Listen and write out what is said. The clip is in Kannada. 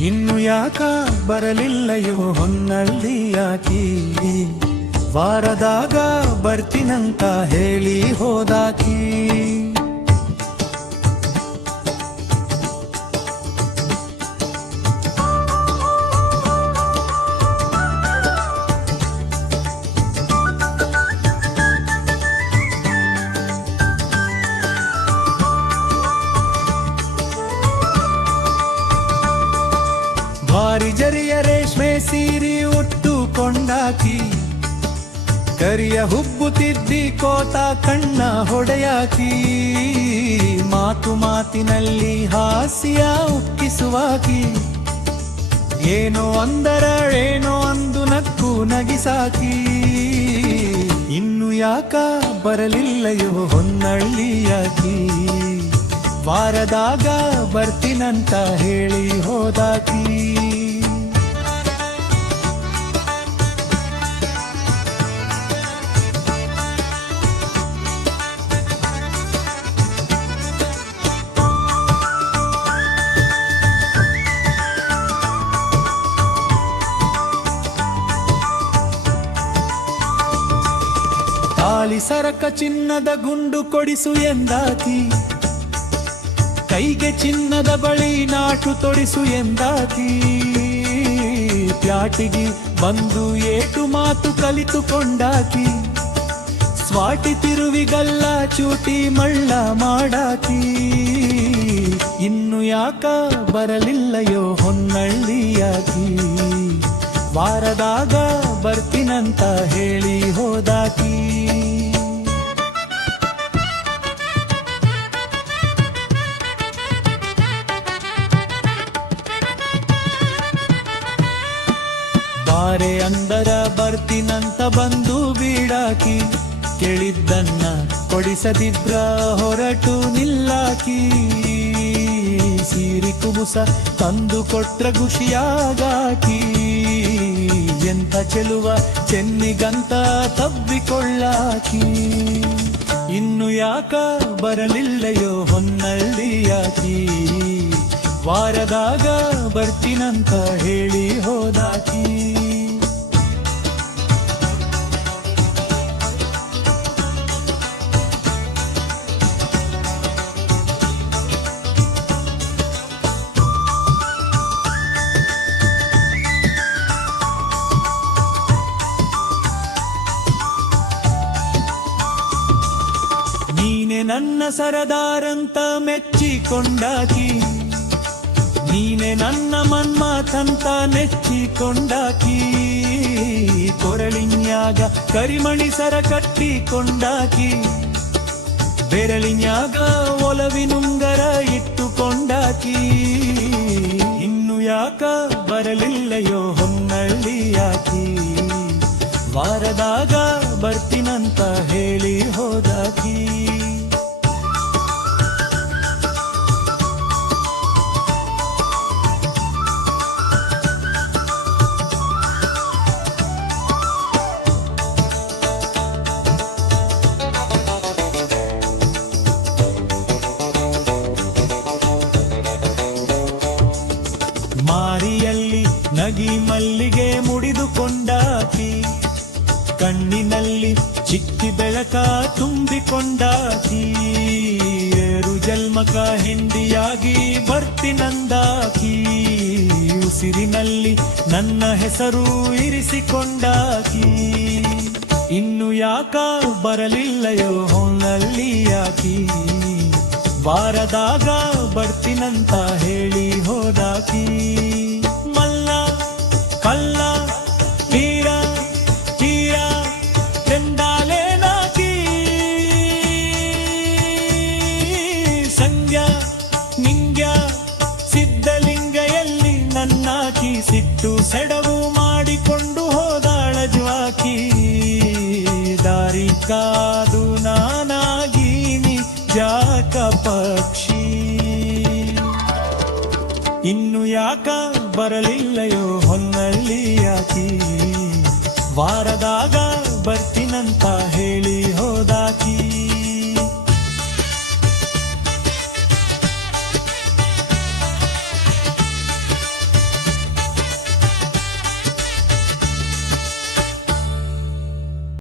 ಇನ್ನು ಯಾಕ ಬರಲಿಲ್ಲಯೋ ಹೊನ್ನಲ್ಲಿ ಯಾಕಿ ವಾರದಾಗ ಬರ್ತಿನಂತ ಹೇಳಿ ಹೋದಾಕಿ. ಜರಿಯ ರೇಷ್ಮೆ ಸೀರಿ ಉಟ್ಟುಕೊಂಡಾಕಿ ಕರಿಯ ಹುಬ್ಬು ತಿದ್ದಿ ಕೋತ ಕಣ್ಣ ಹೊಡೆಯಾಕಿ, ಮಾತು ಮಾತಿನಲ್ಲಿ ಹಾಸ್ಯ ಉಕ್ಕಿಸುವಾಕಿ, ಏನೋ ಅಂದರ ಏನೋ ಅಂದು ನಕ್ಕು ನಗಿಸಾಕಿ, ಇನ್ನು ಯಾಕ ಬರಲಿಲ್ಲಯೋ ಹೊನ್ನಳ್ಳಿಯಾಕಿ, ವಾರದಾಗ ಬರ್ತೀನಂತ ಹೇಳಿ ಹೋದಾಕಿ. ತಾಳಿ ಸರಕ ಚಿನ್ನದ ಗುಂಡು ಕೊಡಿಸು ಎಂದಾತಿ. ಕೈಗೆ ಚಿನ್ನದ ಬಳಿ ನಾಟು ತೊಡಿಸು ಎಂದಾತಿ. ಪ್ಯಾಟಿಗೆ ಬಂದು ಏಟು ಮಾತು ಕಲಿತುಕೊಂಡಾಕಿ. ಸ್ವಾಟಿ ತಿರುವಿಗಲ್ಲ ಚೂಟಿ ಮಳ್ಳ ಮಾಡಾಕಿ. ಇನ್ನು ಯಾಕ ಬರಲಿಲ್ಲಯೋ ಹೊನ್ನಳ್ಳಿಯಾಕಿ ವಾರದಾಗ ಬರ್ತಿನಂತ ಹೇಳಿ ಹೋದಾಕಿ. ಬಾರೆ ಅಂದರ ಬರ್ತಿನಂತ ಬಂದು ಬೀಡಾಕಿ, ಕೇಳಿದ್ದನ್ನ ಕೊಡಿಸದಿದ್ರ ಹೊರಟು ನಿಲ್ಲಾಕಿ. ಸೀರಿ ಕುಬುಸ ತಂದು ಕೊಟ್ರ ಖುಷಿಯಾಗಾಕಿ. ಎಂತ ಚೆಲುವ ಚೆನ್ನಿಗಂತ ತಬ್ಬಿಕೊಳ್ಳಾಕಿ. ಇನ್ನು ಯಾಕ ಬರಲಿಲ್ಲಯೋ ಹೊನ್ನಳ್ಳಿಯಾಕಿ. ವಾರದಾಗ ಬರ್ತಿನಂತ ಹೇಳಿ ನನ್ನ ಸರದಾರಂತ ಮೆಚ್ಚಿಕೊಂಡಾಕಿ, ನೀನೆ ನನ್ನ ಮನ್ಮಾತಂತ ನೆಚ್ಚಿಕೊಂಡಾಕಿ, ಕೊರಳಿನ್ಯಾಗ ಕರಿಮಣಿ ಸರ ಕಟ್ಟಿಕೊಂಡಾಕಿ, ಬೆರಳಿನ್ಯಾಗ ಒಲವಿನುಂಗರ ಇಟ್ಟುಕೊಂಡಾಕಿ, ಇನ್ನು ಯಾಕ ಬರಲಿಲ್ಲಯೋ ಹೊನ್ನಳ್ಳಿಯಾಕಿ, ವಾರದಾಗ ಬರ್ತೀನಂತ ಹೇಳಿ ಮುಡಿದುಕೊಂಡಾಕಿ ಕಣ್ಣಿನಲ್ಲಿ ಚಿಕ್ಕಿ ಬೆಳಕ ತುಂಬಿಕೊಂಡಾಕಿ, ಏರು ಜಲ್ಮಕ ಹಿಂದಿಯಾಗಿ ಬರ್ತಿನಂದಾಕಿ ಉಸಿರಿನಲ್ಲಿ ನನ್ನ ಹೆಸರು ಇರಿಸಿಕೊಂಡಾಕಿ. ಇನ್ನು ಯಾಕ ಬರಲಿಲ್ಲಯೋ ಹೊನ್ನಳ್ಳಿಯಾಕಿ ಬಾರದಾಗ ಬರ್ತಿನಂತ ಹೇಳಿ ಹೋದಾಕಿ. ಸಿಟ್ಟು ಸೆಡವು ಮಾಡಿಕೊಂಡು ಹೋದಾಳ ಜ್ವಾಕಿ. ದಾರಿ ಕಾದು ನಾನಾಗೀನಿ ಜಾಕ ಪಕ್ಷಿ. ಇನ್ನು ಯಾಕ ಬರಲಿಲ್ಲಯೋ